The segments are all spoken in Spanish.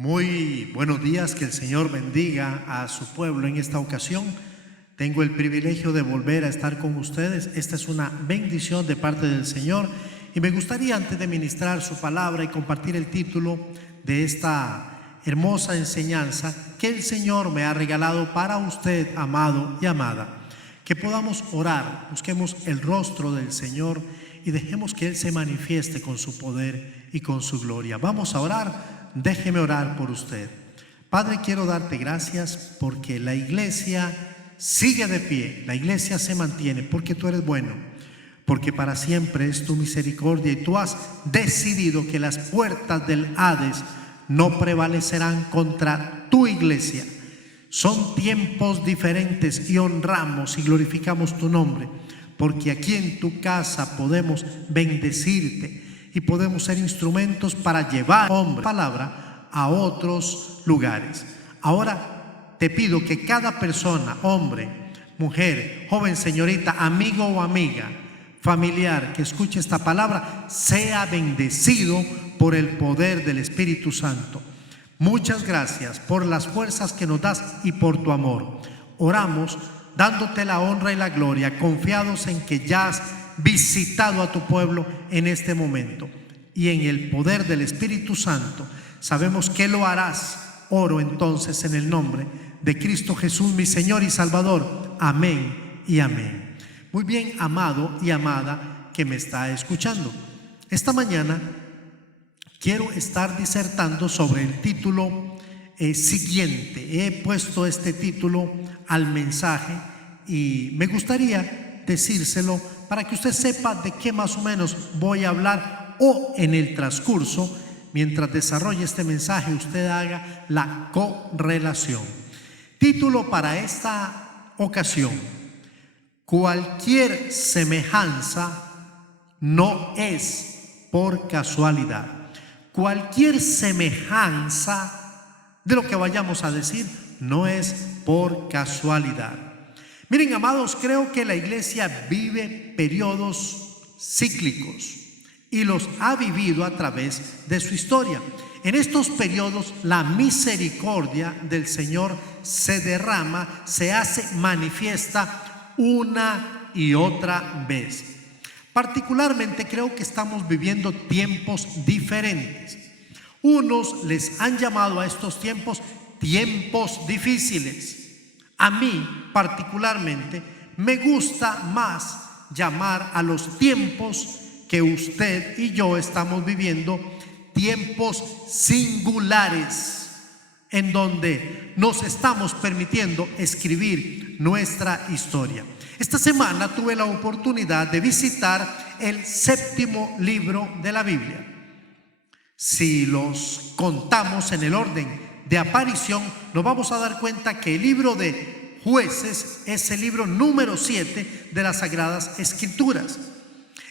Muy buenos días, que el Señor bendiga a su pueblo en esta ocasión. Tengo el privilegio de volver a estar con ustedes. Esta es una bendición de parte del Señor y me gustaría, antes de ministrar su palabra y compartir el título de esta hermosa enseñanza que el Señor me ha regalado para usted, amado y amada, que podamos orar, busquemos el rostro del Señor y dejemos que Él se manifieste con su poder y con su gloria. Vamos a orar. Déjeme orar por usted. Padre, quiero darte gracias porque la iglesia sigue de pie, la iglesia se mantiene porque tú eres bueno, porque para siempre es tu misericordia y tú has decidido que las puertas del Hades no prevalecerán contra tu iglesia. Son tiempos diferentes y honramos y glorificamos tu nombre, porque aquí en tu casa podemos bendecirte y podemos ser instrumentos para llevar palabra a otros lugares. Ahora te pido que cada persona, hombre, mujer, joven, señorita, amigo o amiga, familiar, que escuche esta palabra, sea bendecido por el poder del Espíritu Santo. Muchas gracias por las fuerzas que nos das y por tu amor. Oramos dándote la honra y la gloria, confiados en que ya has visitado a tu pueblo en este momento, y en el poder del Espíritu Santo sabemos que lo harás. Oro entonces en el nombre de Cristo Jesús, mi Señor y Salvador. Amén y amén. Muy bien, amado y amada que me está escuchando, esta mañana quiero estar disertando sobre el título siguiente. He puesto este título al mensaje y me gustaría decírselo para que usted sepa de qué más o menos voy a hablar, o en el transcurso, mientras desarrolle este mensaje, usted haga la correlación. Título para esta ocasión: cualquier semejanza no es por casualidad. Cualquier semejanza de lo que vayamos a decir no es por casualidad. Miren, amados, creo que la iglesia vive periodos cíclicos y los ha vivido a través de su historia. En estos periodos la misericordia del Señor se derrama, se hace manifiesta una y otra vez. Particularmente creo que estamos viviendo tiempos diferentes. Unos les han llamado a estos tiempos tiempos difíciles. A mí particularmente me gusta más llamar a los tiempos que usted y yo estamos viviendo tiempos singulares, en donde nos estamos permitiendo escribir nuestra historia. Esta semana tuve la oportunidad de visitar el 7º libro de la Biblia. Si los contamos en el orden de aparición, nos vamos a dar cuenta que el libro de Jueces es el libro número 7 de las Sagradas Escrituras.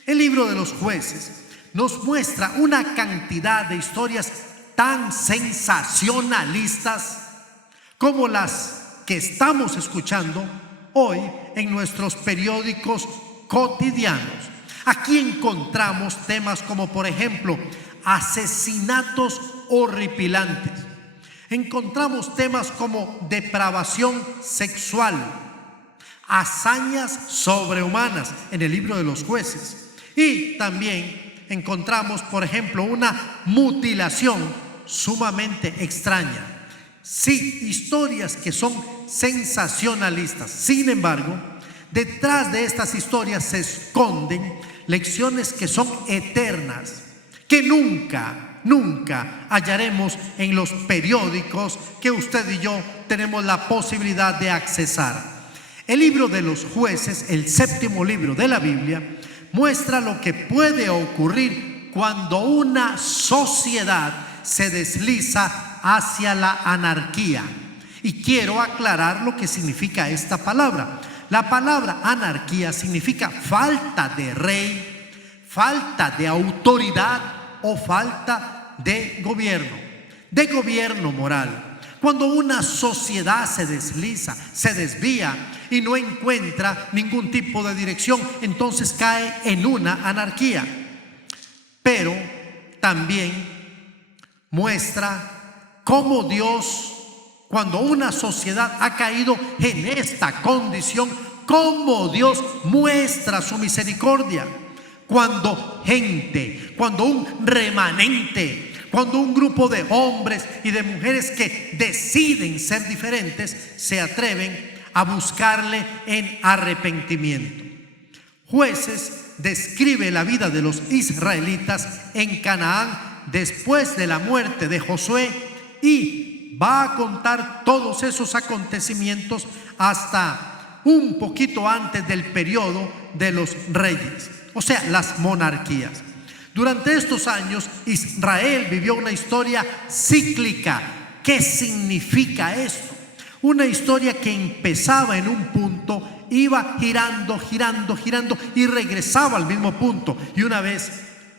El libro de los Jueces nos muestra una cantidad de historias tan sensacionalistas como las que estamos escuchando hoy en nuestros periódicos cotidianos. Aquí encontramos temas como, por ejemplo, asesinatos horripilantes. Encontramos temas como depravación sexual, hazañas sobrehumanas en el libro de los Jueces. Y también encontramos, por ejemplo, una mutilación sumamente extraña. Sí, historias que son sensacionalistas. Sin embargo, detrás de estas historias se esconden lecciones que son eternas, que nunca hallaremos en los periódicos que usted y yo tenemos la posibilidad de accesar. El libro de los Jueces, el 7º libro de la Biblia, muestra lo que puede ocurrir cuando una sociedad se desliza hacia la anarquía. Y quiero aclarar lo que significa esta palabra. La palabra anarquía significa falta de rey, falta de autoridad o falta de gobierno moral. Cuando una sociedad se desliza, se desvía y no encuentra ningún tipo de dirección, entonces cae en una anarquía. Pero también muestra cómo Dios, cuando una sociedad ha caído en esta condición, cómo Dios muestra su misericordia. Cuando gente, cuando un remanente, cuando un grupo de hombres y de mujeres que deciden ser diferentes, se atreven a buscarle en arrepentimiento. Jueces describe la vida de los israelitas en Canaán después de la muerte de Josué y va a contar todos esos acontecimientos hasta un poquito antes del periodo de los reyes, o sea, las monarquías. Durante estos años Israel vivió una historia cíclica. ¿Qué significa esto? Una historia que empezaba en un punto, iba girando y regresaba al mismo punto, y una vez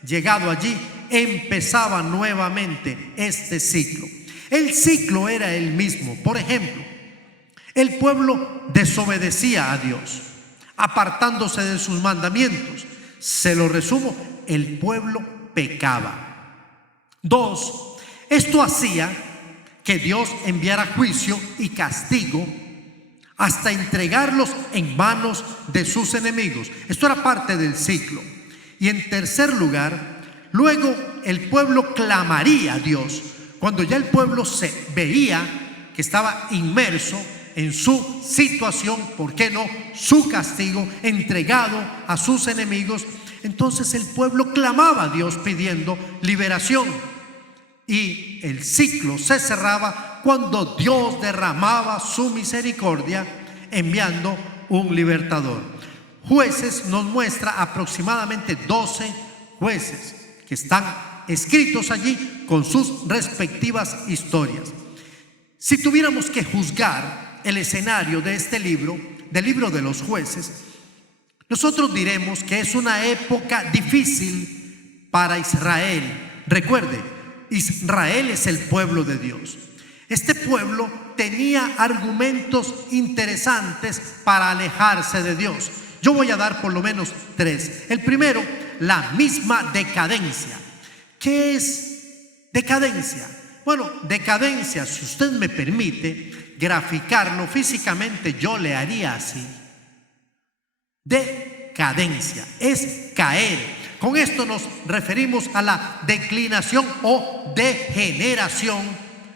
llegado allí empezaba nuevamente este ciclo. El ciclo era el mismo. Por ejemplo, el pueblo desobedecía a Dios, apartándose de sus mandamientos. Se lo resumo: el pueblo pecaba. 2. Esto hacía que Dios enviara juicio y castigo hasta entregarlos en manos de sus enemigos. Esto era parte del ciclo. Y en tercer lugar, luego el pueblo clamaría a Dios. Cuando ya el pueblo se veía que estaba inmerso en su situación, ¿por qué no?, su castigo, entregado a sus enemigos, entonces el pueblo clamaba a Dios pidiendo liberación. Y el ciclo se cerraba cuando Dios derramaba su misericordia enviando un libertador. Jueces nos muestra aproximadamente 12 jueces que están escritos allí con sus respectivas historias. Si tuviéramos que juzgar el escenario de este libro, del libro de los jueces, nosotros diremos que es una época difícil para Israel. Recuerde, Israel es el pueblo de Dios. Este pueblo tenía argumentos interesantes para alejarse de Dios. Yo voy a dar por lo menos 3. El primero, la misma decadencia. ¿Qué es decadencia? Bueno, decadencia, si usted me permite graficarlo físicamente, yo le haría así. Decadencia es caer. Con esto nos referimos a la declinación o degeneración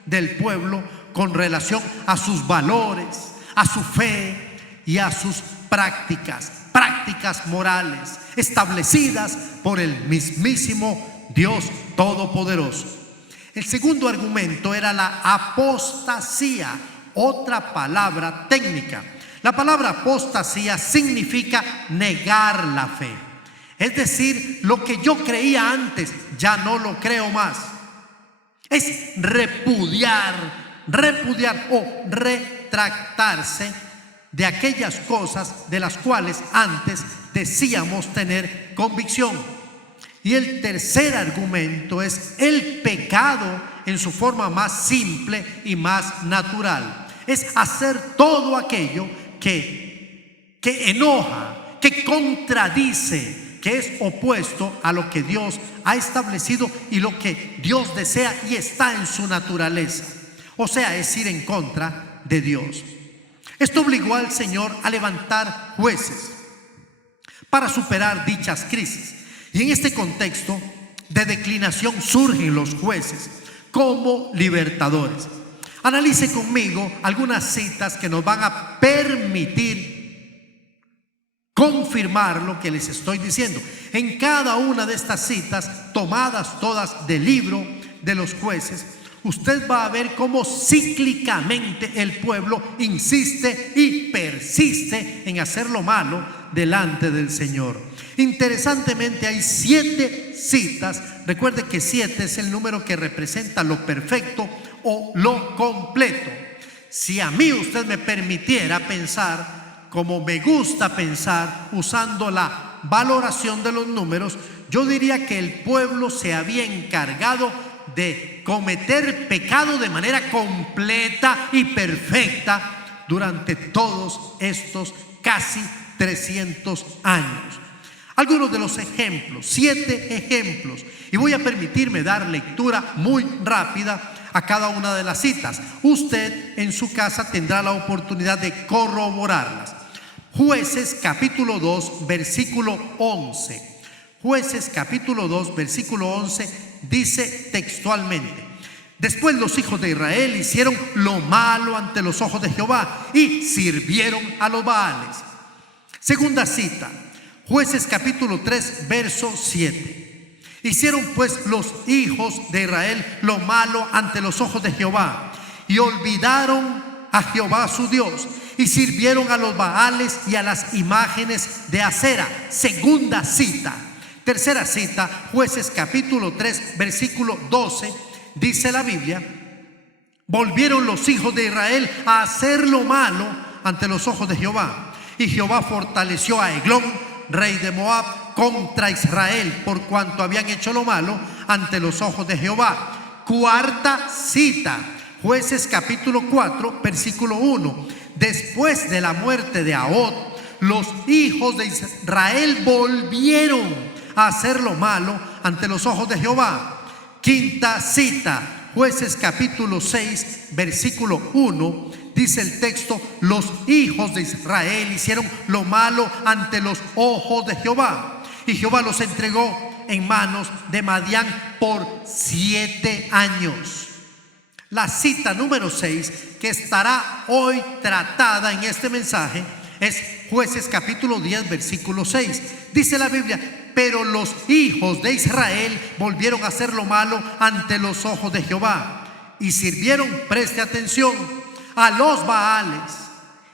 del pueblo con relación a sus valores, a su fe y a sus prácticas morales establecidas por el mismísimo Dios Todopoderoso. El segundo argumento era la apostasía, otra palabra técnica. La palabra apostasía significa negar la fe. Es decir, lo que yo creía antes, ya no lo creo más. Es repudiar o retractarse de aquellas cosas de las cuales antes decíamos tener convicción. Y el tercer argumento es el pecado en su forma más simple y más natural. Es hacer todo aquello que enoja, que contradice, que es opuesto a lo que Dios ha establecido y lo que Dios desea y está en su naturaleza. O sea, es ir en contra de Dios. Esto obligó al Señor a levantar jueces para superar dichas crisis. Y en este contexto de declinación surgen los jueces como libertadores. Analice conmigo algunas citas que nos van a permitir confirmar lo que les estoy diciendo. En cada una de estas citas, tomadas todas del libro de los jueces, usted va a ver cómo cíclicamente el pueblo insiste y persiste en hacer lo malo delante del Señor. Interesantemente, hay 7 citas. Recuerde que 7 es el número que representa lo perfecto o lo completo. Si a mí usted me permitiera pensar como me gusta pensar, usando la valoración de los números, yo diría que el pueblo se había encargado de cometer pecado de manera completa y perfecta durante todos estos casi 300 años. Algunos de los ejemplos, 7 ejemplos, y voy a permitirme dar lectura muy rápida a cada una de las citas. Usted en su casa tendrá la oportunidad de corroborarlas. Jueces capítulo 2, versículo 11. Jueces capítulo 2, versículo 11 dice textualmente: después los hijos de Israel hicieron lo malo ante los ojos de Jehová y sirvieron a los Baales. Segunda cita, Jueces capítulo 3, verso 7. Hicieron pues los hijos de Israel lo malo ante los ojos de Jehová y olvidaron a Jehová su Dios y sirvieron a los Baales y a las imágenes de acera. Segunda cita. Tercera cita, Jueces capítulo 3, versículo 12, dice la Biblia: volvieron los hijos de Israel a hacer lo malo ante los ojos de Jehová, y Jehová fortaleció a Eglón, rey de Moab, contra Israel, por cuanto habían hecho lo malo ante los ojos de Jehová. Cuarta cita, Jueces capítulo 4, versículo 1. Después de la muerte de Ahod, los hijos de Israel volvieron a hacer lo malo ante los ojos de Jehová. Quinta cita, Jueces capítulo 6, versículo 1, dice el texto: los hijos de Israel hicieron lo malo ante los ojos de Jehová, y Jehová los entregó en manos de Madián por 7 años. La cita número 6 que estará hoy tratada en este mensaje es Jueces capítulo 10, versículo 6. Dice la Biblia: pero los hijos de Israel volvieron a hacer lo malo ante los ojos de Jehová y sirvieron, preste atención, a los Baales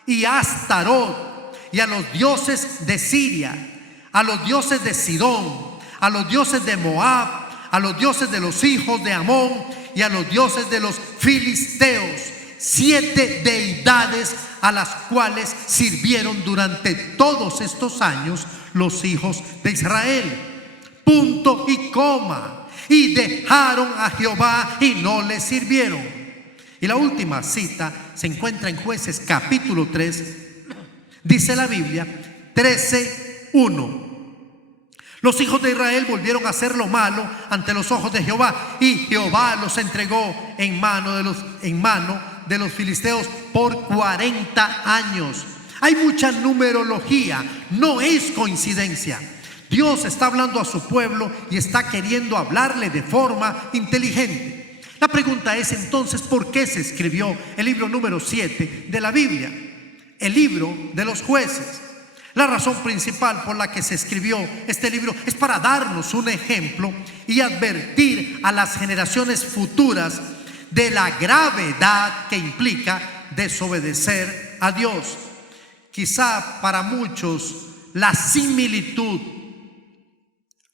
y a Astarot y a los dioses de Siria, a los dioses de Sidón, a los dioses de Moab, a los dioses de los hijos de Amón y a los dioses de los filisteos. 7 deidades a las cuales sirvieron durante todos estos años los hijos de Israel. Punto y coma. Y dejaron a Jehová y no le sirvieron. Y la última cita se encuentra en Jueces capítulo 3. Dice la Biblia 13:1. Los hijos de Israel volvieron a hacer lo malo ante los ojos de Jehová, y Jehová los entregó en mano de los filisteos por 40 años. Hay mucha numerología, no es coincidencia. Dios está hablando a su pueblo y está queriendo hablarle de forma inteligente. La pregunta es entonces: ¿por qué se escribió el libro número 7 de la Biblia? El libro de los jueces. La razón principal por la que se escribió este libro es para darnos un ejemplo y advertir a las generaciones futuras de la gravedad que implica desobedecer a Dios. Quizá para muchos la similitud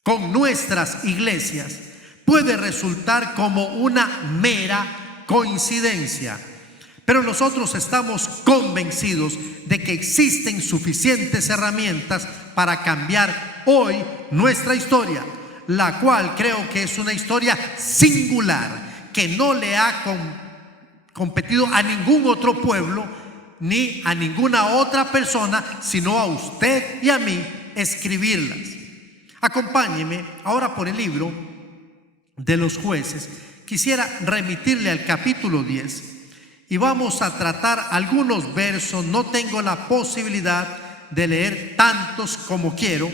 con nuestras iglesias puede resultar como una mera coincidencia, pero nosotros estamos convencidos de que existen suficientes herramientas para cambiar hoy nuestra historia, la cual creo que es una historia singular, que no le ha competido a ningún otro pueblo ni a ninguna otra persona, sino a usted y a mí, escribirlas. Acompáñeme ahora por el libro de los jueces. Quisiera remitirle al capítulo 10 y vamos a tratar algunos versos. No tengo la posibilidad de leer tantos como quiero,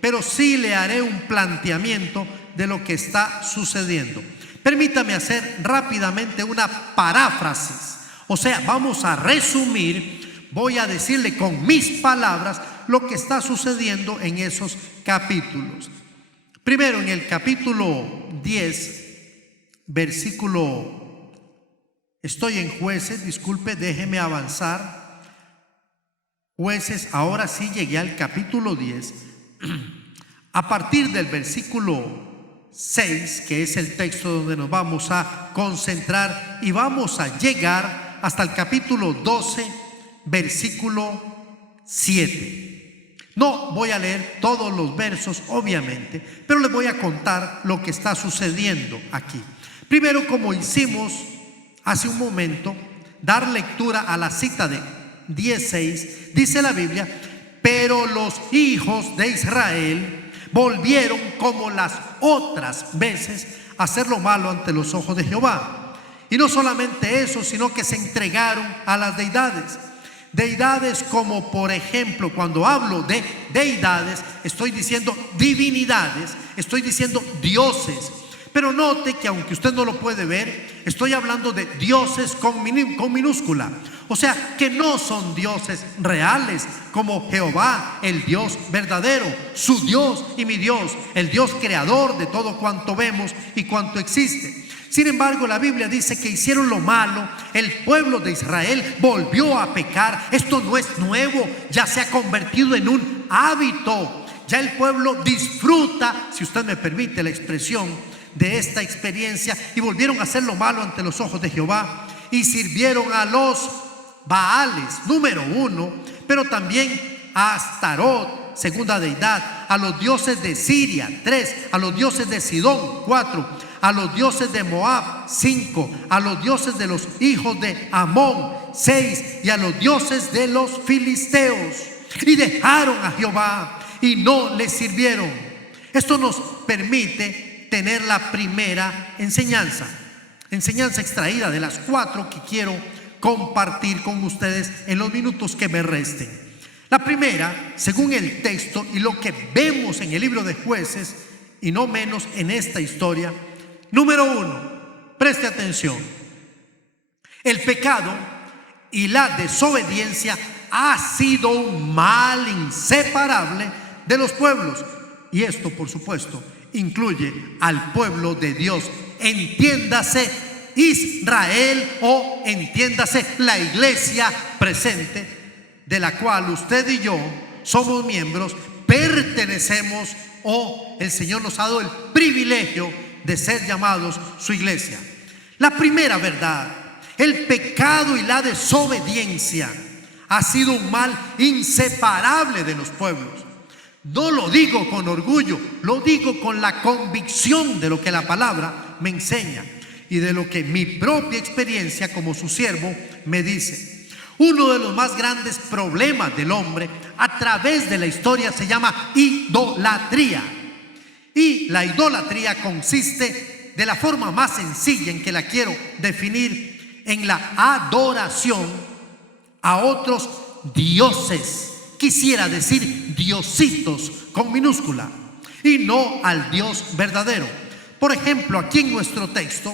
pero sí le haré un planteamiento de lo que está sucediendo. Permítame hacer rápidamente una paráfrasis. O sea, vamos a resumir, voy a decirle con mis palabras lo que está sucediendo en esos capítulos. Primero, en el capítulo 10, versículo... Estoy en Jueces, disculpe, déjeme avanzar. Jueces, ahora sí llegué al capítulo 10. A partir del versículo 6, que es el texto donde nos vamos a concentrar, y vamos a llegar hasta el capítulo 12, versículo 7. No voy a leer todos los versos, obviamente, pero les voy a contar lo que está sucediendo aquí. Primero, como hicimos hace un momento, dar lectura a la cita de 10:6, dice la Biblia: pero los hijos de Israel volvieron como las otras veces a hacer lo malo ante los ojos de Jehová, Y no solamente eso, sino que se entregaron a las deidades. Deidades como, por ejemplo, cuando hablo de deidades, estoy diciendo divinidades, estoy diciendo dioses. Pero note que aunque usted no lo puede ver, estoy hablando de dioses con minúscula. O sea, que no son dioses reales como Jehová, el Dios verdadero, su Dios y mi Dios, el Dios creador de todo cuanto vemos y cuanto existe. Sin embargo, la Biblia dice que hicieron lo malo, el pueblo de Israel volvió a pecar. Esto no es nuevo, ya se ha convertido en un hábito. Ya el pueblo disfruta, si usted me permite la expresión, de esta experiencia, y volvieron a hacer lo malo ante los ojos de Jehová y sirvieron a los Baales, número 1, pero también a Astarot, segunda deidad, a los dioses de Siria, 3, a los dioses de Sidón, 4, a los dioses de Moab, 5, a los dioses de los hijos de Amón, 6, y a los dioses de los filisteos, y dejaron a Jehová y no le sirvieron. Esto nos permite tener la primera enseñanza extraída de las 4 que quiero compartir con ustedes en los minutos que me resten. La primera, según el texto y lo que vemos en el libro de Jueces, y no menos en esta historia. Número 1, preste atención. El pecado y la desobediencia ha sido un mal inseparable de los pueblos, y esto, por supuesto, incluye al pueblo de Dios, entiéndase Israel, o entiéndase la iglesia presente, de la cual usted y yo somos miembros, pertenecemos, o el Señor nos ha dado el privilegio de ser llamados su iglesia. La primera verdad: el pecado y la desobediencia ha sido un mal inseparable de los pueblos. No lo digo con orgullo, lo digo con la convicción de lo que la palabra me enseña y de lo que mi propia experiencia como su siervo me dice. Uno de los más grandes problemas del hombre a través de la historia se llama idolatría. Y la idolatría consiste, de la forma más sencilla en que la quiero definir, en la adoración a otros dioses. Quisiera decir diositos con minúscula, y no al Dios verdadero. Por ejemplo, aquí en nuestro texto,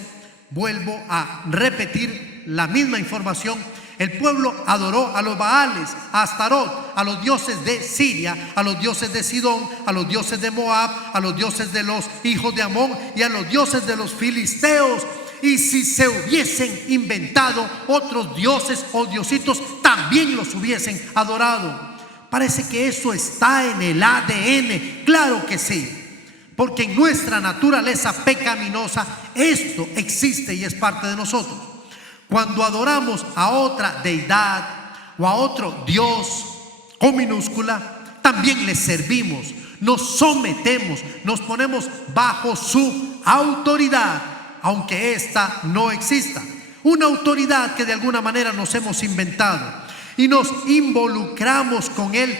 vuelvo a repetir la misma información. El pueblo adoró a los Baales, a Astarot, a los dioses de Siria, a los dioses de Sidón, a los dioses de Moab, a los dioses de los hijos de Amón y a los dioses de los filisteos. Y si se hubiesen inventado otros dioses o diositos, también los hubiesen adorado. Parece que eso está en el ADN. Claro que sí, porque en nuestra naturaleza pecaminosa esto existe y es parte de nosotros. Cuando adoramos a otra deidad o a otro Dios con minúscula, también le servimos, nos sometemos, nos ponemos bajo su autoridad, aunque ésta no exista. Una autoridad que de alguna manera nos hemos inventado, y nos involucramos con él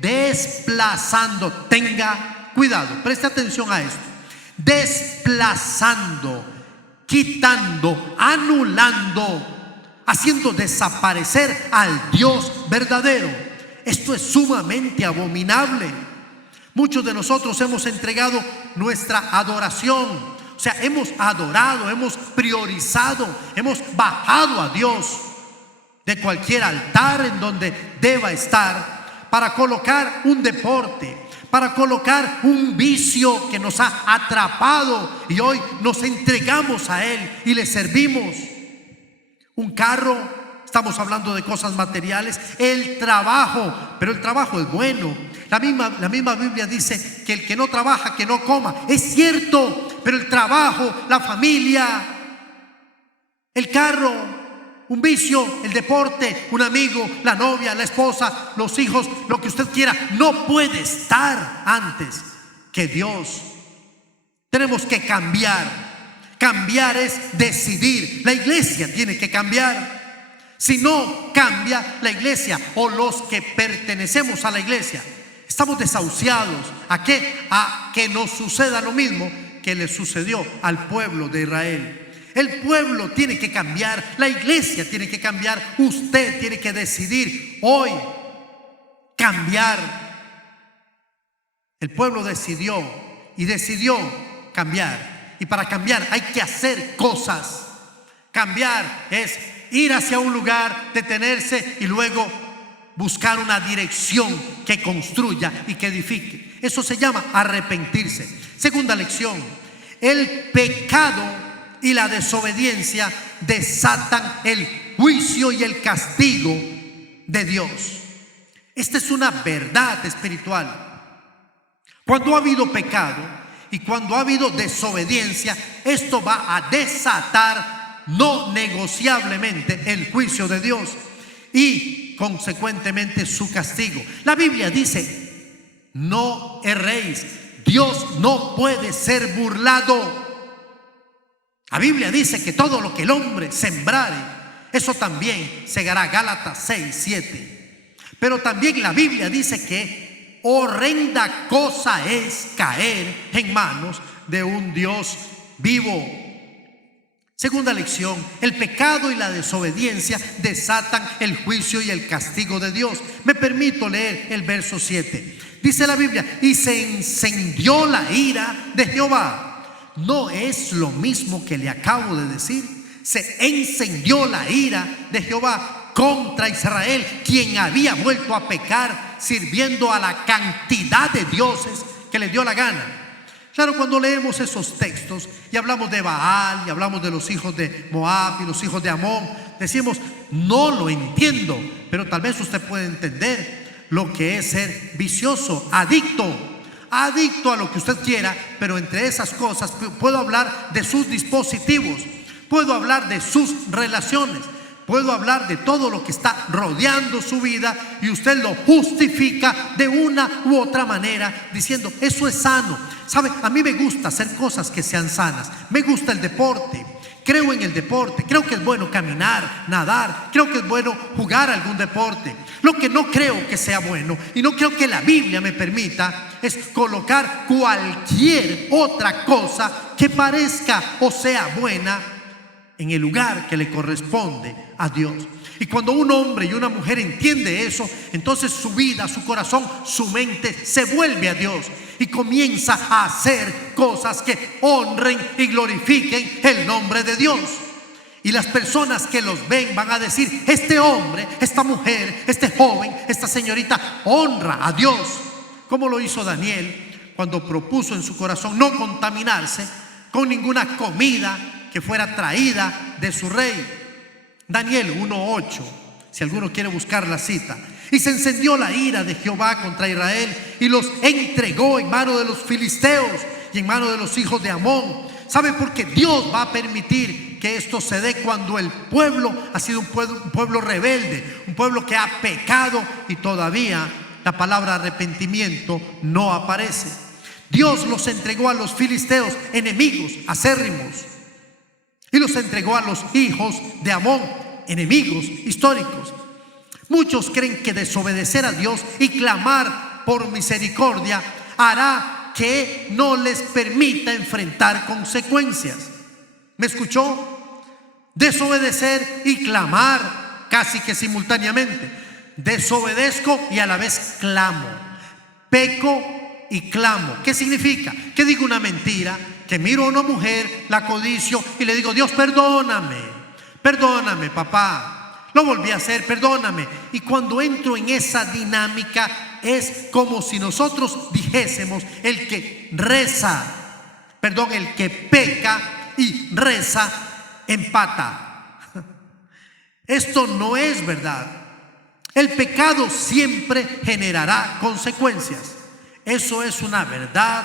desplazando. Tenga cuidado, preste atención a esto: desplazando, quitando, anulando, haciendo desaparecer al Dios verdadero. Esto es sumamente abominable. Muchos de nosotros hemos entregado nuestra adoración, o sea, hemos adorado, hemos priorizado, hemos bajado a Dios de cualquier altar en donde deba estar, para colocar un deporte, para colocar un vicio que nos ha atrapado, y hoy nos entregamos a él y le servimos. Un carro, estamos hablando de cosas materiales, el trabajo, pero el trabajo es bueno. La misma Biblia dice que el que no trabaja, que no coma. Es cierto, pero el trabajo, la familia, el carro, un vicio, el deporte, un amigo, la novia, la esposa, los hijos, lo que usted quiera, no puede estar antes que Dios. Tenemos que cambiar. Cambiar es decidir. La iglesia tiene que cambiar. Si no cambia la iglesia, o los que pertenecemos a la iglesia, estamos desahuciados. ¿A qué? A que nos suceda lo mismo que le sucedió al pueblo de Israel. El pueblo tiene que cambiar, la iglesia tiene que cambiar, usted tiene que decidir hoy cambiar. El pueblo decidió cambiar. Y para cambiar hay que hacer cosas. Cambiar es ir hacia un lugar, detenerse y luego buscar una dirección que construya y que edifique. Eso se llama arrepentirse. Segunda lección: el pecado y la desobediencia desatan el juicio y el castigo de Dios. Esta es una verdad espiritual. Cuando ha habido pecado y cuando ha habido desobediencia, esto va a desatar no negociablemente el juicio de Dios y consecuentemente su castigo. La Biblia dice: no erréis, Dios no puede ser burlado. La Biblia dice que todo lo que el hombre sembrare, eso también segará. Gálatas 6:7. Pero también la Biblia dice que horrenda cosa es caer en manos de un Dios vivo. Segunda lección: el pecado y la desobediencia desatan el juicio y el castigo de Dios. Me permito leer el verso 7. Dice la Biblia: y se encendió la ira de Jehová. ¿No es lo mismo que le acabo de decir? Se encendió la ira de Jehová contra Israel, quien había vuelto a pecar sirviendo a la cantidad de dioses que le dio la gana. Claro, cuando leemos esos textos y hablamos de Baal y hablamos de los hijos de Moab y los hijos de Amón, decimos: no lo entiendo. Pero tal vez usted puede entender lo que es ser vicioso, adicto a lo que usted quiera. Pero entre esas cosas puedo hablar de sus dispositivos, puedo hablar de sus relaciones, puedo hablar de todo lo que está rodeando su vida, y usted lo justifica de una u otra manera diciendo: eso es sano. ¿Sabe? A mí me gusta hacer cosas que sean sanas. Me gusta el deporte, creo en el deporte, creo que es bueno caminar, nadar, creo que es bueno jugar algún deporte. Lo que no creo que sea bueno, y no creo que la Biblia me permita, es colocar cualquier otra cosa que parezca o sea buena en el lugar que le corresponde a Dios. Y cuando un hombre y una mujer entiende eso, entonces su vida, su corazón, su mente se vuelve a Dios y comienza a hacer cosas que honren y glorifiquen el nombre de Dios. Y las personas que los ven van a decir: este hombre, esta mujer, este joven, esta señorita honra a Dios. Como lo hizo Daniel cuando propuso en su corazón no contaminarse con ninguna comida que fuera traída de su rey. Daniel 1:8, si alguno quiere buscar la cita. Y se encendió la ira de Jehová contra Israel y los entregó en mano de los filisteos y en mano de los hijos de Amón. ¿Sabe por qué Dios va a permitir que esto se dé? Cuando el pueblo ha sido un pueblo rebelde, un pueblo que ha pecado, y todavía la palabra arrepentimiento no aparece. Dios los entregó a los filisteos, enemigos acérrimos, y los entregó a los hijos de Amón, enemigos históricos. Muchos creen que desobedecer a Dios y clamar por misericordia hará que no les permita enfrentar consecuencias. ¿Me escuchó? Desobedecer y clamar casi que simultáneamente. Desobedezco y a la vez clamo. Peco y clamo. ¿Qué significa? Que digo una mentira, que miro a una mujer, la codicio y le digo: Dios, perdóname, perdóname, papá, lo volví a hacer, perdóname. Y cuando entro en esa dinámica, es como si nosotros dijésemos: el que peca y reza empata. Esto no es verdad. El pecado siempre generará consecuencias. Eso es una verdad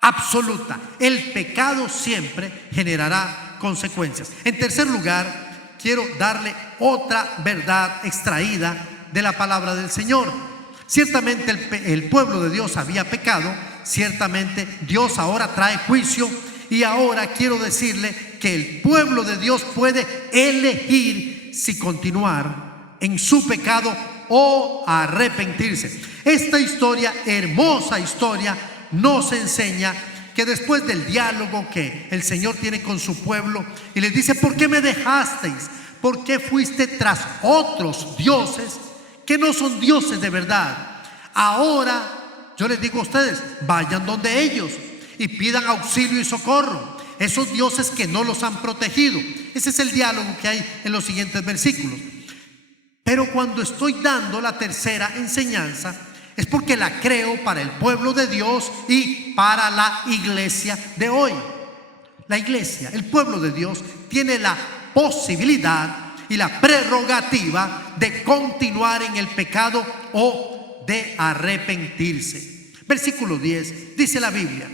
absoluta. El pecado siempre generará consecuencias. En tercer lugar, quiero darle otra verdad extraída de la palabra del Señor. Ciertamente el pueblo de Dios había pecado. Ciertamente Dios ahora trae juicio. Y ahora quiero decirle que el pueblo de Dios puede elegir si continuar en su pecado o arrepentirse. Esta historia, hermosa historia, nos enseña que después del diálogo que el Señor tiene con su pueblo y les dice: ¿por qué me dejasteis? ¿Por qué fuiste tras otros dioses que no son dioses de verdad? Ahora yo les digo a ustedes: vayan donde ellos y pidan auxilio y socorro, esos dioses que no los han protegido. Ese es el diálogo que hay en los siguientes versículos. Pero cuando estoy dando la tercera enseñanza, es porque la creo para el pueblo de Dios y para la iglesia de hoy. La iglesia, el pueblo de Dios, tiene la posibilidad y la prerrogativa de continuar en el pecado o de arrepentirse. Versículo 10, dice la Biblia: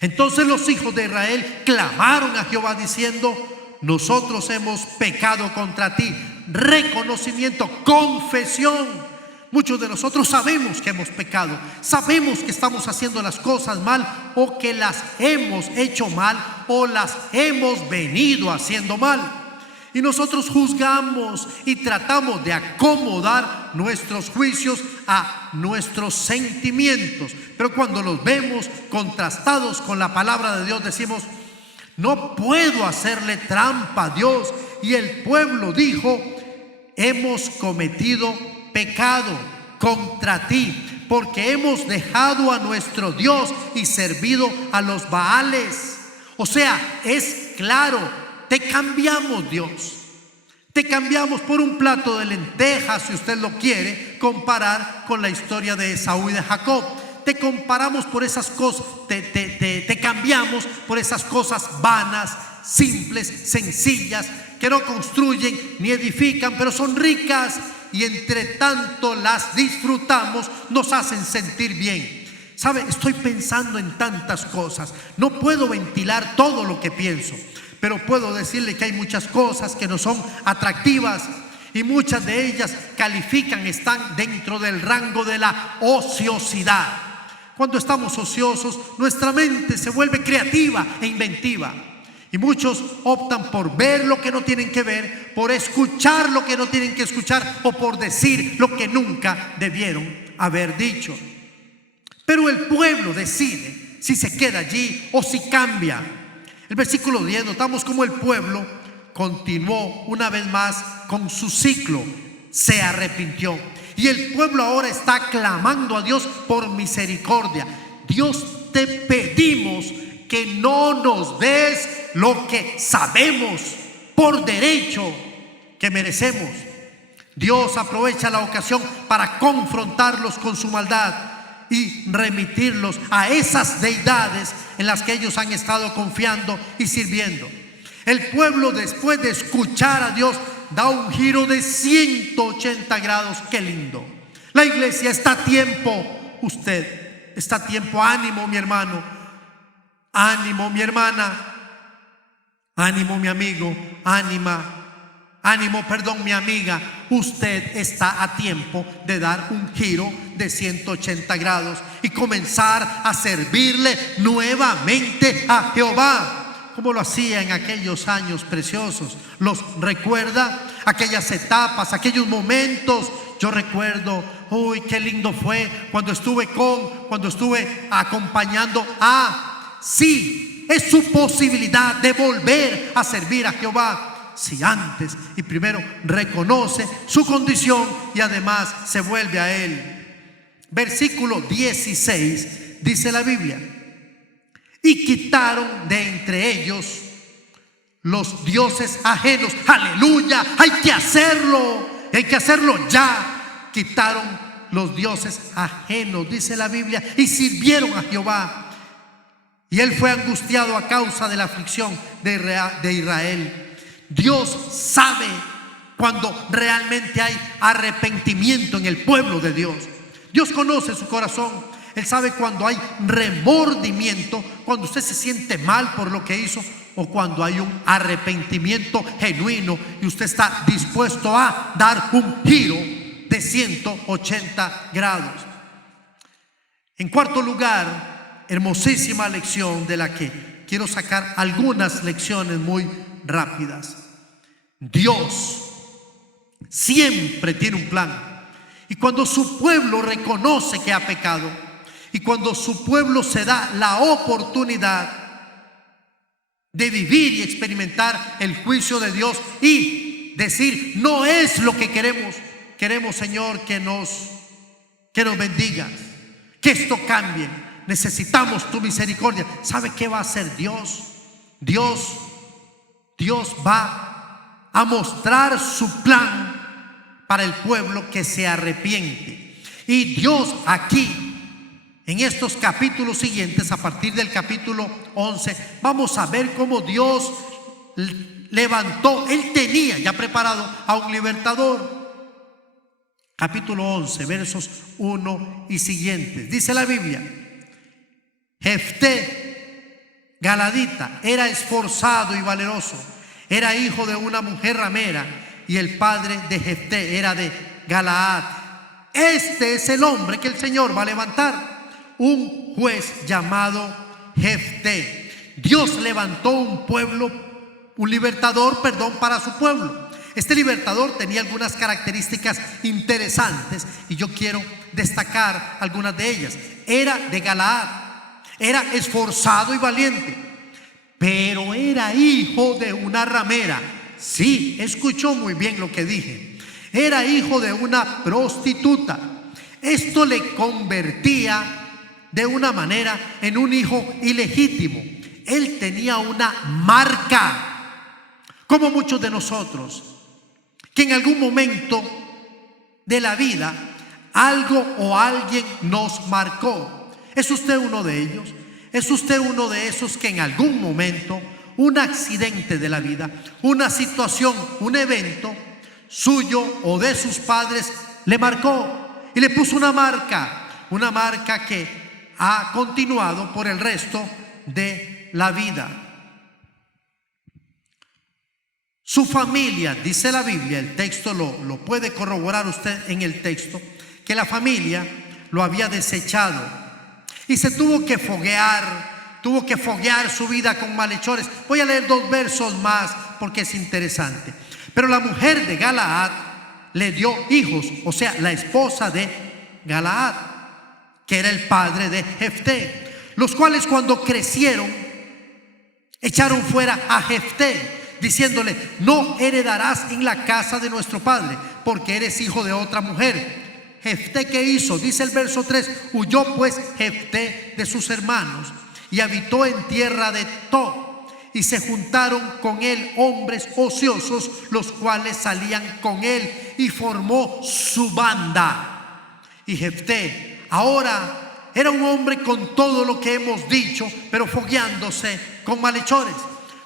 entonces los hijos de Israel clamaron a Jehová diciendo: nosotros hemos pecado contra ti. Reconocimiento, confesión. Muchos de nosotros sabemos que hemos pecado, sabemos que estamos haciendo las cosas mal, o que las hemos hecho mal, o las hemos venido haciendo mal. Y nosotros juzgamos y tratamos de acomodar nuestros juicios a nuestros sentimientos. Pero cuando los vemos contrastados con la palabra de Dios, decimos: no puedo hacerle trampa a Dios. Y el pueblo dijo: hemos cometido pecado contra ti, porque hemos dejado a nuestro Dios y servido a los Baales. O sea, es claro, te cambiamos, Dios. Te cambiamos por un plato de lentejas, si usted lo quiere comparar con la historia de Esaú y de Jacob. Te comparamos por esas cosas, te cambiamos por esas cosas vanas, simples, sencillas, que no construyen ni edifican, pero son ricas, y entre tanto las disfrutamos, nos hacen sentir bien. ¿Sabe? Estoy pensando en tantas cosas, no puedo ventilar todo lo que pienso, pero puedo decirle que hay muchas cosas que no son atractivas, y muchas de ellas están dentro del rango de la ociosidad. Cuando estamos ociosos, nuestra mente se vuelve creativa e inventiva. Y muchos optan por ver lo que no tienen que ver, por escuchar lo que no tienen que escuchar, o por decir lo que nunca debieron haber dicho. Pero el pueblo decide si se queda allí o si cambia. El versículo 10, notamos cómo el pueblo continuó una vez más con su ciclo, se arrepintió. Y el pueblo ahora está clamando a Dios por misericordia. Dios, te pedimos que no nos des lo que sabemos por derecho que merecemos. Dios aprovecha la ocasión para confrontarlos con su maldad y remitirlos a esas deidades en las que ellos han estado confiando y sirviendo. El pueblo, después de escuchar a Dios, da un giro de 180 grados. ¡Qué lindo! La iglesia está a tiempo. Usted está a tiempo. Ánimo, mi hermano. Ánimo, mi hermana. Ánimo, mi amigo. Ánimo, mi amiga. Usted está a tiempo de dar un giro de 180 grados y comenzar a servirle nuevamente a Jehová, como lo hacía en aquellos años preciosos. ¿Los recuerda? Aquellas etapas, aquellos momentos. Yo recuerdo, uy, qué lindo fue cuando estuve acompañando a... Sí, es su posibilidad de volver a servir a Jehová, si antes y primero reconoce su condición y además se vuelve a Él. Versículo 16 dice la Biblia: y quitaron de entre ellos los dioses ajenos. Aleluya, hay que hacerlo ya. Quitaron los dioses ajenos, dice la Biblia, y sirvieron a Jehová. Y él fue angustiado a causa de la aflicción de Israel. Dios sabe cuando realmente hay arrepentimiento en el pueblo de Dios. Dios conoce su corazón. Él sabe cuando hay remordimiento, cuando usted se siente mal por lo que hizo, o cuando hay un arrepentimiento genuino y usted está dispuesto a dar un giro de 180 grados. En cuarto lugar, hermosísima lección de la que quiero sacar algunas lecciones muy rápidas. Dios siempre tiene un plan, y cuando su pueblo reconoce que ha pecado Y cuando su pueblo se da la oportunidad de vivir y experimentar el juicio de Dios y decir, no es lo que queremos. Queremos, Señor, que nos bendigas, que esto cambie. Necesitamos tu misericordia. ¿Sabe qué va a hacer Dios? Dios va a mostrar su plan para el pueblo que se arrepiente. Y Dios aquí, en estos capítulos siguientes, a partir del capítulo 11, vamos a ver cómo Dios levantó. Él tenía ya preparado a un libertador. Capítulo 11, versos 1 y siguientes. Dice la Biblia: Jefté, galadita, era esforzado y valeroso. Era hijo de una mujer ramera, y el padre de Jefté era de Galaad. Este es el hombre que el Señor va a levantar, un juez llamado Jefté. Dios levantó un libertador, para su pueblo. Este libertador tenía algunas características interesantes y yo quiero destacar algunas de ellas. Era de Galaad, era esforzado y valiente, pero era hijo de una ramera. Sí, escuchó muy bien lo que dije. Era hijo de una prostituta. Esto le convertía de una manera en un hijo ilegítimo. Él tenía una marca, como muchos de nosotros, que en algún momento de la vida algo o alguien nos marcó. ¿Es usted uno de ellos? ¿Es usted uno de esos que en algún momento un accidente de la vida, una situación, un evento suyo o de sus padres le marcó y le puso una marca que ha continuado por el resto de la vida? Su familia, dice la Biblia, el texto lo puede corroborar usted en el texto, que la familia lo había desechado y se tuvo que foguear su vida con malhechores. Voy a leer 2 versos más porque es interesante. Pero la mujer de Galaad le dio hijos, o sea, la esposa de Galaad, que era el padre de Jefté, los cuales cuando crecieron echaron fuera a Jefté, diciéndole: no heredarás en la casa de nuestro padre, porque eres hijo de otra mujer. Jefté, ¿qué hizo? Dice el verso 3: huyó pues Jefté de sus hermanos y habitó en tierra de Tob, y se juntaron con él hombres ociosos, los cuales salían con él, y formó su banda. Y Jefté ahora era un hombre con todo lo que hemos dicho, pero fogueándose con malhechores.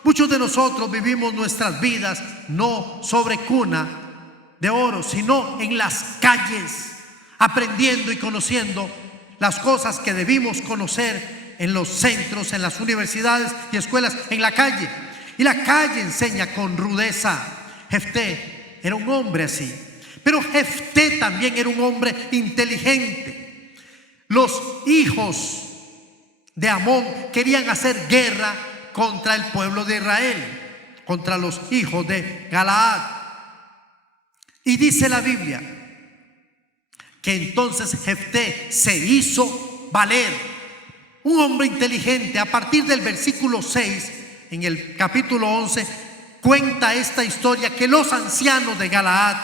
Muchos de nosotros vivimos nuestras vidas no sobre cuna de oro, sino en las calles, aprendiendo y conociendo las cosas que debimos conocer en los centros, en las universidades y escuelas, en la calle. Y la calle enseña con rudeza. Jefté era un hombre así, pero Jefté también era un hombre inteligente. Los hijos de Amón querían hacer guerra contra el pueblo de Israel, contra los hijos de Galaad. Y dice la Biblia que entonces Jefté se hizo valer, un hombre inteligente. A partir del versículo 6, en el capítulo 11, cuenta esta historia, que los ancianos de Galaad,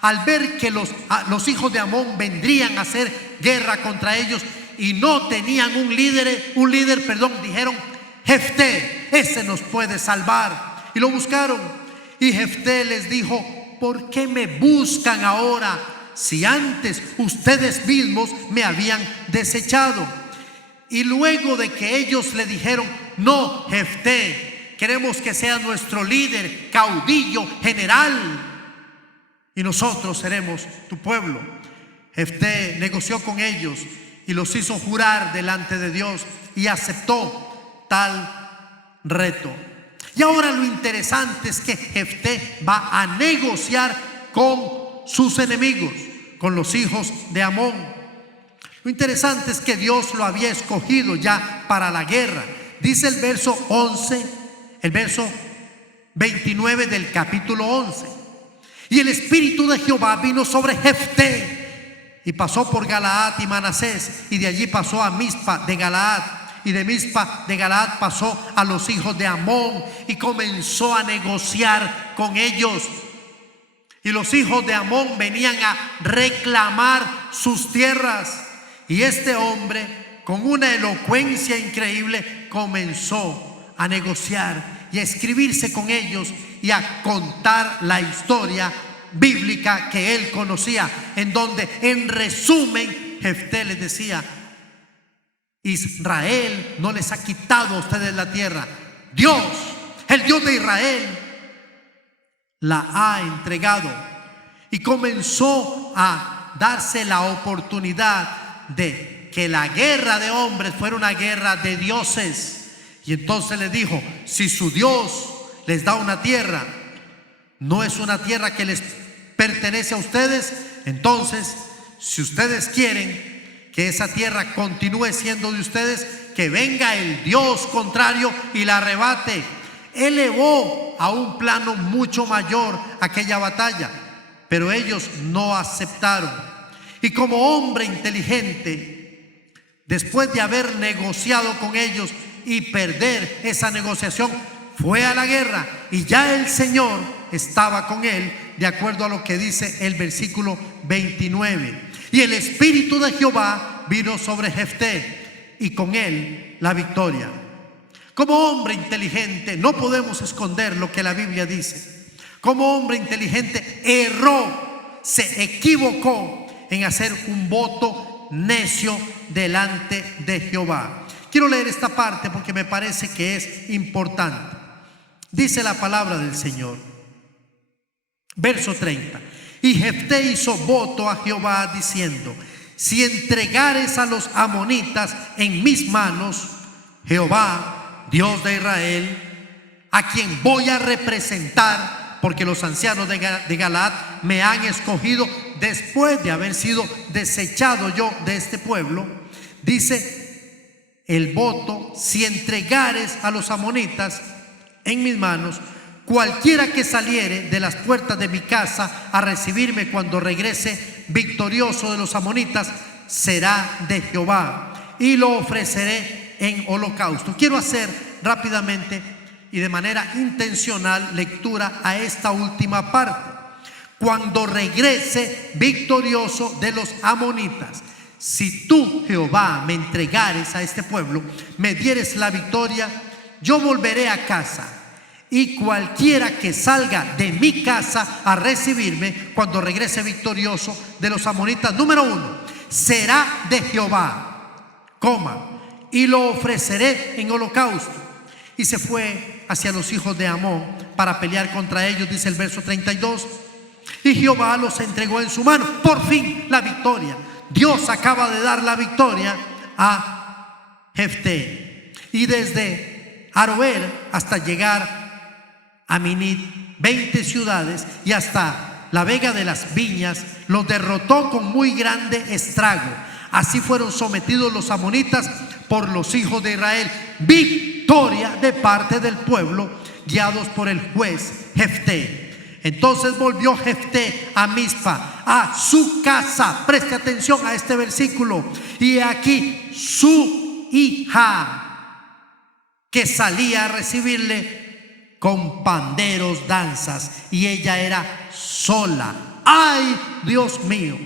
al ver que los hijos de Amón vendrían a hacer guerra contra ellos y no tenían un líder, dijeron: Jefté, ese nos puede salvar. Y lo buscaron. Y Jefté les dijo: ¿por qué me buscan ahora, si antes ustedes mismos me habían desechado? Y luego de que ellos le dijeron: no, Jefté, queremos que sea nuestro líder, caudillo, general, y nosotros seremos tu pueblo. Jefté negoció con ellos y los hizo jurar delante de Dios, y aceptó tal reto. Y ahora lo interesante es que Jefté va a negociar con sus enemigos, con los hijos de Amón. Lo interesante es que Dios lo había escogido ya para la guerra. Dice el verso 11, el verso 29 del capítulo 11: y el espíritu de Jehová vino sobre Jefté, y pasó por Galaad y Manasés, y de allí pasó a Mizpa de Galaad, y de Mizpa de Galaad pasó a los hijos de Amón y comenzó a negociar con ellos. Y los hijos de Amón venían a reclamar sus tierras, y este hombre, con una elocuencia increíble, comenzó a negociar y a escribirse con ellos y a contar la historia bíblica que él conocía, en donde en resumen Jefté les decía: Israel no les ha quitado a ustedes la tierra, Dios, el Dios de Israel, la ha entregado. Y comenzó a darse la oportunidad de que la guerra de hombres fuera una guerra de dioses. Y entonces les dijo: si su Dios les da una tierra, no es una tierra que les pertenece a ustedes, entonces si ustedes quieren que esa tierra continúe siendo de ustedes, que venga el Dios contrario y la arrebate. Elevó a un plano mucho mayor aquella batalla, pero ellos no aceptaron. Y como hombre inteligente, después de haber negociado con ellos y perder esa negociación, fue a la guerra, y ya el Señor estaba con él, de acuerdo a lo que dice el versículo 29. Y el Espíritu de Jehová vino sobre Jefté, y con él la victoria. Como hombre inteligente, no podemos esconder lo que la Biblia dice. Como hombre inteligente, erró, se equivocó en hacer un voto necio delante de Jehová. Quiero leer esta parte porque me parece que es importante. Dice la palabra del Señor, verso 30: y Jefté hizo voto a Jehová diciendo: si entregares a los amonitas en mis manos, Jehová, Dios de Israel, a quien voy a representar, porque los ancianos de Galaad me han escogido después de haber sido desechado yo de este pueblo. Dice el voto: si entregares a los amonitas en mis manos, cualquiera que saliere de las puertas de mi casa a recibirme cuando regrese victorioso de los amonitas, será de Jehová, y lo ofreceré en holocausto. Quiero hacer rápidamente y de manera intencional lectura a esta última parte. Cuando regrese victorioso de los amonitas, si tú, Jehová, me entregares a este pueblo, me dieres la victoria, yo volveré a casa, y cualquiera que salga de mi casa a recibirme cuando regrese victorioso de los amonitas, número 1, será de Jehová, y lo ofreceré en holocausto. Y se fue hacia los hijos de Amón para pelear contra ellos, dice el verso 32. Y Jehová los entregó en su mano. Por fin la victoria. Dios acaba de dar la victoria a Jefté. Y desde Aroer hasta llegar a Minit, 20 ciudades, y hasta la vega de las viñas, los derrotó con muy grande estrago. Así fueron sometidos los amonitas por los hijos de Israel. Victoria de parte del pueblo, guiados por el juez Jefté. Entonces volvió Jefté a Mizpa, a su casa. Preste atención a este versículo. Y aquí su hija, que salía a recibirle con panderos, danzas, y ella era sola. ¡Ay, Dios mío!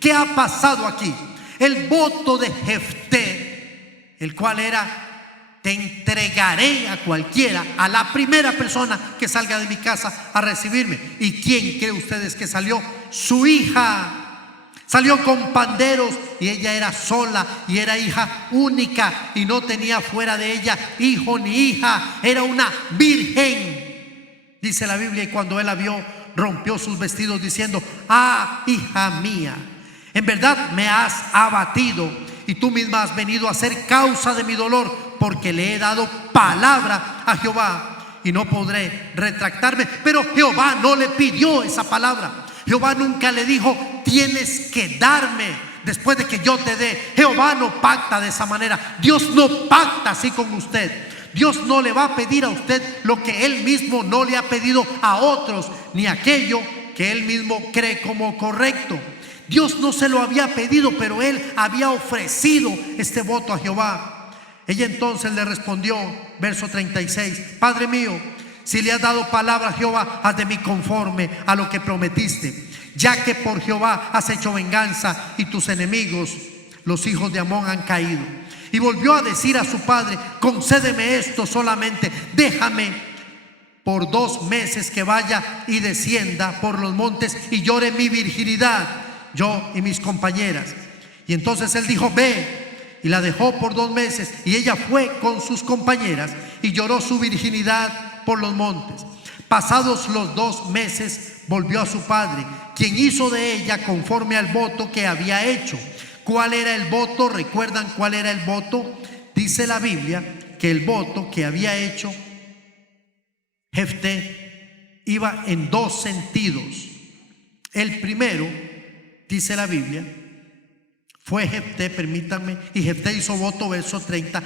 ¿Qué ha pasado aquí? El voto de Jefté, el cual era: te entregaré a cualquiera, a la primera persona que salga de mi casa a recibirme. ¿Y quién cree ustedes que salió? Su hija. Salió con panderos, y ella era sola y era hija única y no tenía fuera de ella hijo ni hija. Era una virgen, dice la Biblia. Y cuando él la vio, rompió sus vestidos diciendo: ah, hija mía, en verdad me has abatido, y tú misma has venido a ser causa de mi dolor, porque le he dado palabra a Jehová y no podré retractarme. Pero Jehová no le pidió esa palabra. Jehová nunca le dijo: tienes que darme después de que yo te dé. Jehová no pacta de esa manera. Dios no pacta así con usted. Dios no le va a pedir a usted lo que Él mismo no le ha pedido a otros, ni aquello que Él mismo cree como correcto. Dios no se lo había pedido, pero él había ofrecido este voto a Jehová. Ella entonces le respondió, verso 36, Padre mío, si le has dado palabra a Jehová, haz de mí conforme a lo que prometiste, ya que por Jehová has hecho venganza y tus enemigos, los hijos de Amón, han caído. Y volvió a decir a su padre, concédeme esto solamente, déjame por 2 meses que vaya y descienda por los montes y llore mi virginidad, yo y mis compañeras. Y entonces él dijo, ve. Y la dejó por 2 meses, y ella fue con sus compañeras y lloró su virginidad por los montes. Pasados los 2 meses volvió a su padre, quien hizo de ella conforme al voto que había hecho. ¿Cuál era el voto? ¿Recuerdan cuál era el voto? Dice la Biblia que el voto que había hecho Jefté iba en 2 sentidos. El primero, dice la Biblia, fue Jefté, permítanme, y Jefté hizo voto, verso 30,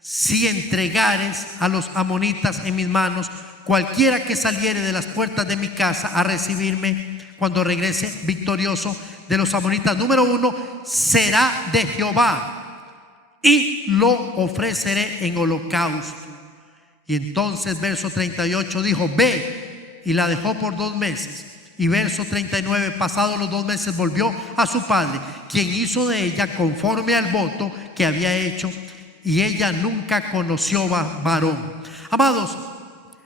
si entregares a los amonitas en mis manos, cualquiera que saliere de las puertas de mi casa a recibirme cuando regrese victorioso de los amonitas, número 1, será de Jehová y lo ofreceré en holocausto. Y entonces verso 38 dijo, ve, y la dejó por 2 meses. Y verso 39, pasados los 2 meses volvió a su padre, quien hizo de ella conforme al voto que había hecho, y ella nunca conoció varón. Amados,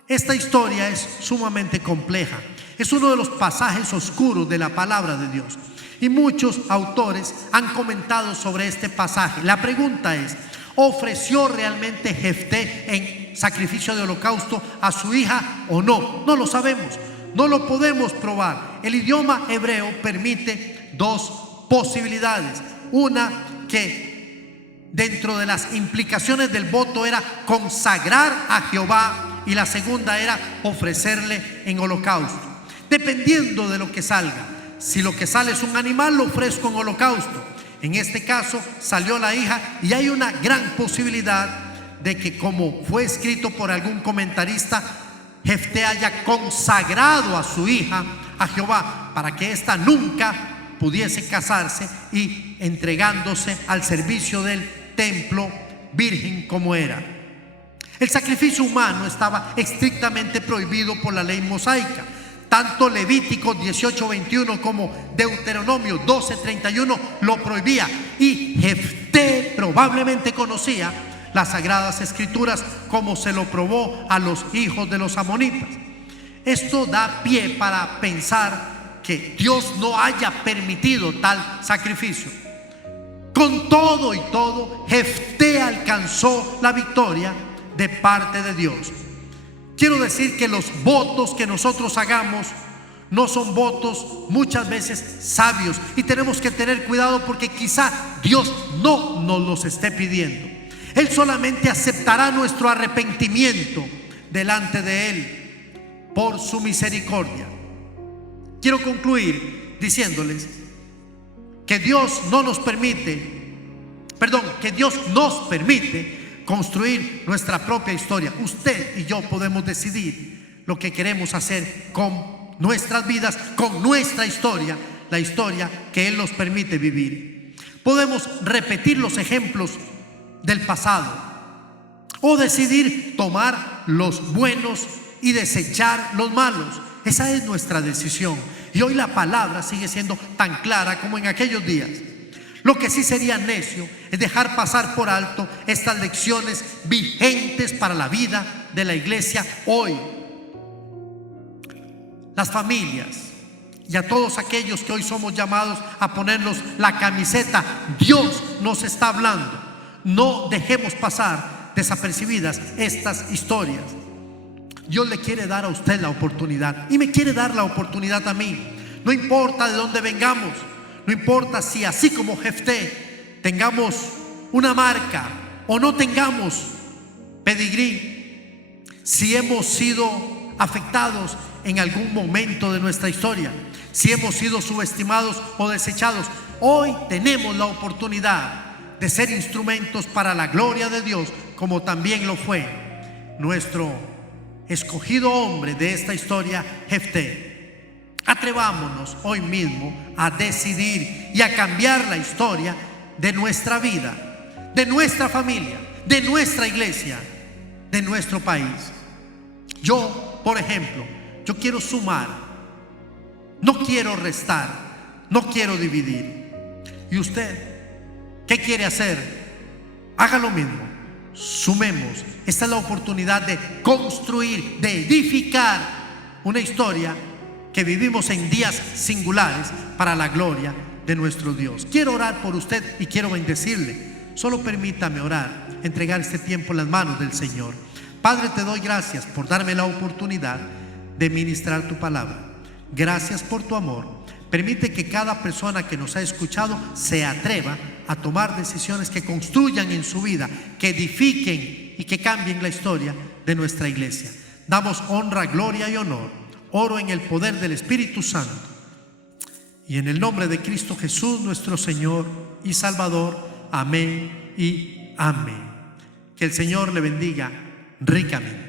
esta historia es sumamente compleja. Es uno de los pasajes oscuros de la palabra de Dios, y muchos autores han comentado sobre este pasaje. La pregunta es, ¿ofreció realmente Jefté en sacrificio de holocausto a su hija o no? No lo sabemos. No lo podemos probar. El idioma hebreo permite 2 posibilidades. Una, que dentro de las implicaciones del voto era consagrar a Jehová, y la segunda era ofrecerle en holocausto. Dependiendo de lo que salga. Si lo que sale es un animal, lo ofrezco en holocausto. En este caso salió la hija, y hay una gran posibilidad de que, como fue escrito por algún comentarista, Jefté haya consagrado a su hija a Jehová para que ésta nunca pudiese casarse, y entregándose al servicio del templo virgen como era. El sacrificio humano estaba estrictamente prohibido por la ley mosaica. Tanto Levítico 18:21 como Deuteronomio 12:31 lo prohibía, y Jefté probablemente conocía las sagradas escrituras como se lo probó a los hijos de los amonitas. Esto da pie para pensar que Dios no haya permitido tal sacrificio. Con todo y todo, Jefté alcanzó la victoria de parte de Dios. Quiero decir que los votos que nosotros hagamos no son votos muchas veces sabios, y tenemos que tener cuidado porque quizá Dios no nos los esté pidiendo. Él solamente aceptará nuestro arrepentimiento delante de Él por su misericordia. Quiero concluir diciéndoles que Dios nos permite construir nuestra propia historia. Usted y yo podemos decidir lo que queremos hacer con nuestras vidas, con nuestra historia, la historia que Él nos permite vivir. Podemos repetir los ejemplos del pasado, o decidir tomar los buenos y desechar los malos. Esa es nuestra decisión, y hoy la palabra sigue siendo tan clara como en aquellos días. Lo que sí sería necio es dejar pasar por alto estas lecciones vigentes para la vida de la iglesia hoy. Las familias y a todos aquellos que hoy somos llamados a ponernos la camiseta, Dios nos está hablando. No dejemos pasar desapercibidas estas historias. Dios le quiere dar a usted la oportunidad, y me quiere dar la oportunidad a mí. No importa de dónde vengamos, no importa si así como Jefté tengamos una marca o no tengamos pedigrí, si hemos sido afectados en algún momento de nuestra historia, si hemos sido subestimados o desechados, hoy tenemos la oportunidad de ser instrumentos para la gloria de Dios, como también lo fue nuestro escogido hombre de esta historia, Jefté. atrevámonos hoy mismo a decidir y a cambiar la historia de nuestra vida, de nuestra familia, de nuestra iglesia, de nuestro país. Yo, por ejemplo, yo quiero sumar, no quiero restar, no quiero dividir. ¿Y usted qué quiere hacer? Haga lo mismo, sumemos. Esta es la oportunidad de construir, de edificar una historia que vivimos en días singulares para la gloria de nuestro Dios. Quiero orar por usted y quiero bendecirle. Solo permítame orar, entregar este tiempo en las manos del Señor. Padre, te doy gracias por darme la oportunidad de ministrar tu palabra. Gracias por tu amor. Permite que cada persona que nos ha escuchado se atreva a tomar decisiones que construyan en su vida, que edifiquen y que cambien la historia de nuestra iglesia. Damos honra, gloria y honor. Oro en el poder del Espíritu Santo y en el nombre de Cristo Jesús, nuestro Señor y Salvador. Amén y amén. Que el Señor le bendiga ricamente.